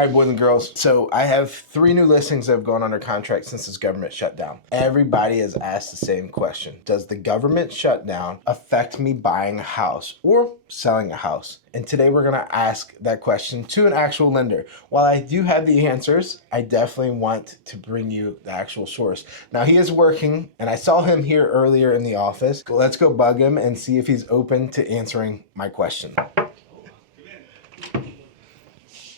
right, boys and girls. So I have 3 new listings that have gone under contract since this government shutdown. Everybody has asked the same question. Does the government shutdown affect me buying a house or selling a house? And today we're gonna ask that question to an actual lender. While I do have the answers, I definitely want to bring you the actual source. Now he is working, and I saw him here earlier in the office. Let's go bug him and see if he's open to answering my question.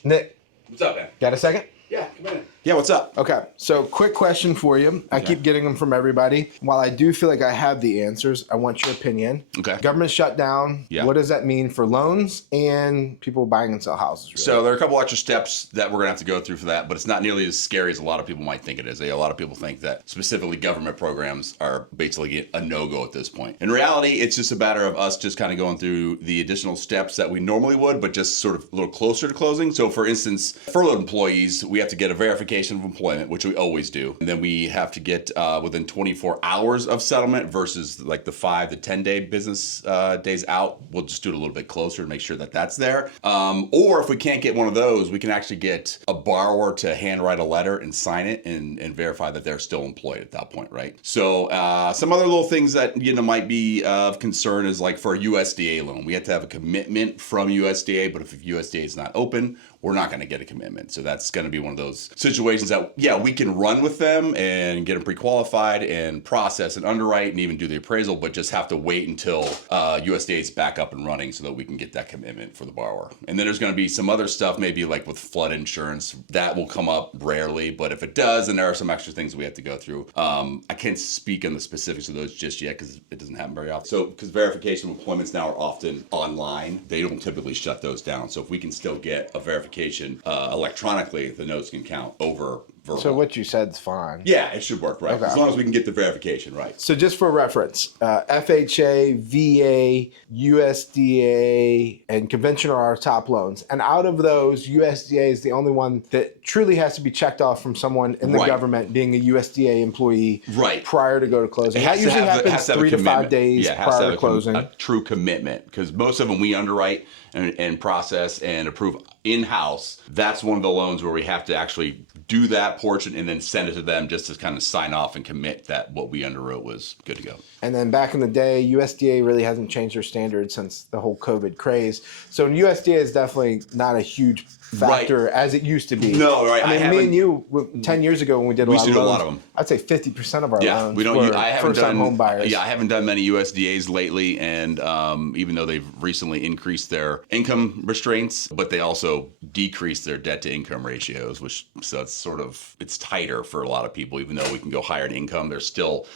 Nick. What's up, man? Got a second? Yeah, come in. Yeah, what's up? Okay, so quick question for you. I keep getting them from everybody. While I do feel like I have the answers, I want your opinion. Okay. Government shutdown. Yeah. What does that mean for loans and people buying and sell houses? Really? So there are a couple extra steps that we're going to have to go through for that, but it's not nearly as scary as a lot of people might think it is. A lot of people think that specifically government programs are basically a no-go at this point. In reality, it's just a matter of us just kind of going through the additional steps that we normally would, but just sort of a little closer to closing. So for instance, furloughed employees, we have to get a verification of employment, which we always do. And then we have to get within 24 hours of settlement versus like the 5 to 10 day business days out. We'll just do it a little bit closer to make sure that that's there. Or if we can't get one of those, we can actually get a borrower to handwrite a letter and sign it and verify that they're still employed at that point, right? So some other little things that might be of concern is like for a USDA loan, we have to have a commitment from USDA, but if USDA is not open, we're not going to get a commitment. So that's going to be one of those situations that, yeah, we can run with them and get them pre-qualified and process and underwrite and even do the appraisal, but just have to wait until USDA is back up and running so that we can get that commitment for the borrower. And then there's going to be some other stuff, maybe like with flood insurance, that will come up rarely, but if it does, then there are some extra things we have to go through. I can't speak on the specifics of those just yet because it doesn't happen very often. So because verification of employments now are often online, they don't typically shut those down. So if we can still get a verification electronically, the notes can count over verbal. So what you said's fine. Yeah, it should work, right? Okay. As long as we can get the verification right. So just for reference, FHA, VA, USDA, and conventional are our top loans. And out of those, USDA is the only one that truly has to be checked off from someone in the government being a USDA employee prior to go to closing. That usually happens 3 to 5 days prior to closing. A true commitment, because most of them we underwrite and process and approve in-house. That's one of the loans where we have to actually do that portion and then send it to them just to kind of sign off and commit that what we underwrote was good to go. And then back in the day, USDA really hasn't changed their standards since the whole COVID craze. So USDA is definitely not a huge factor as it used to be. No, right. I mean, me and you, 10 years ago when we did a lot of loans, of them. I'd say 50% of our loans were first-time home buyers. Yeah, I haven't done many USDAs lately, and even though they've recently increased their income restraints, but they also decreased their debt-to-income ratios, which so it's sort of, it's tighter for a lot of people, even though we can go higher in income, there's still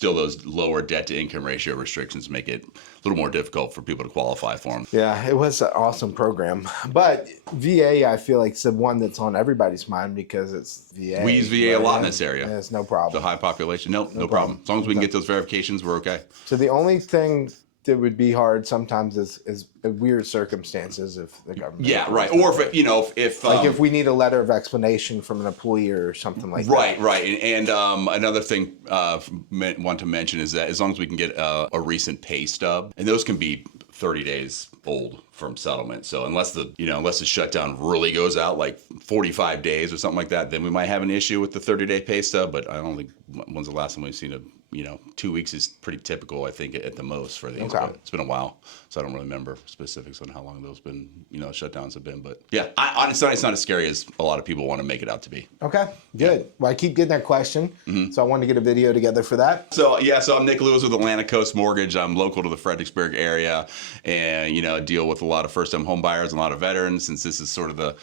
those lower debt-to-income ratio restrictions make it a little more difficult for people to qualify for them. Yeah, it was an awesome program. But VA, I feel like, is the one that's on everybody's mind because it's VA. We use VA a lot in this area. Yeah, it's no problem. The high population, no problem. As long as we can get those verifications, we're okay. So the only thing that would be hard sometimes is weird circumstances if the government. Yeah, right. Or if like if we need a letter of explanation from an employer or something like that. Right. And another thing want to mention is that as long as we can get a recent pay stub, and those can be 30 days old from settlement. So unless the shutdown really goes out like 45 days or something like that, then we might have an issue with the 30-day pay stub. But I don't think when's the last time we've seen 2 weeks is pretty typical, I think, at the most for these. Okay. But it's been a while, so I don't really remember specifics on how long those been, shutdowns have been. But yeah, honestly, it's not as scary as a lot of people want to make it out to be. Okay, good. Yeah. Well, I keep getting that question, so I wanted to get a video together for that. So I'm Nick Lewis with Atlantic Coast Mortgage. I'm local to the Fredericksburg area, and deal with a lot of first-time home buyers and a lot of veterans, since this is sort of the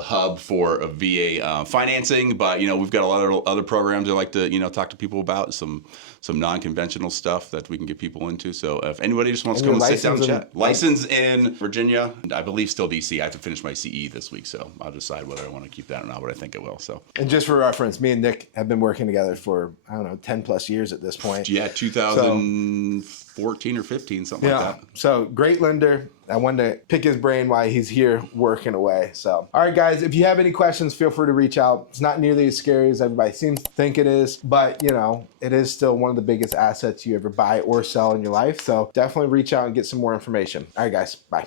hub for a VA financing. But we've got a lot of other programs I like to talk to people about, some non-conventional stuff that we can get people into. So if anybody just wants to come and sit down and chat. License in Virginia, I believe still DC. I have to finish my CE this week, so I'll decide whether I want to keep that or not, but I think I will. So. And just for reference, me and Nick have been working together for, 10 plus years at this point. Yeah, 2014 or 15, something like that. So great lender. I wanted to pick his brain while he's here working away. So, all right, guys, if you have any questions, feel free to reach out. It's not nearly as scary as everybody seems to think it is, but it is still one of the biggest assets you ever buy or sell in your life. So definitely reach out and get some more information. All right, guys, bye.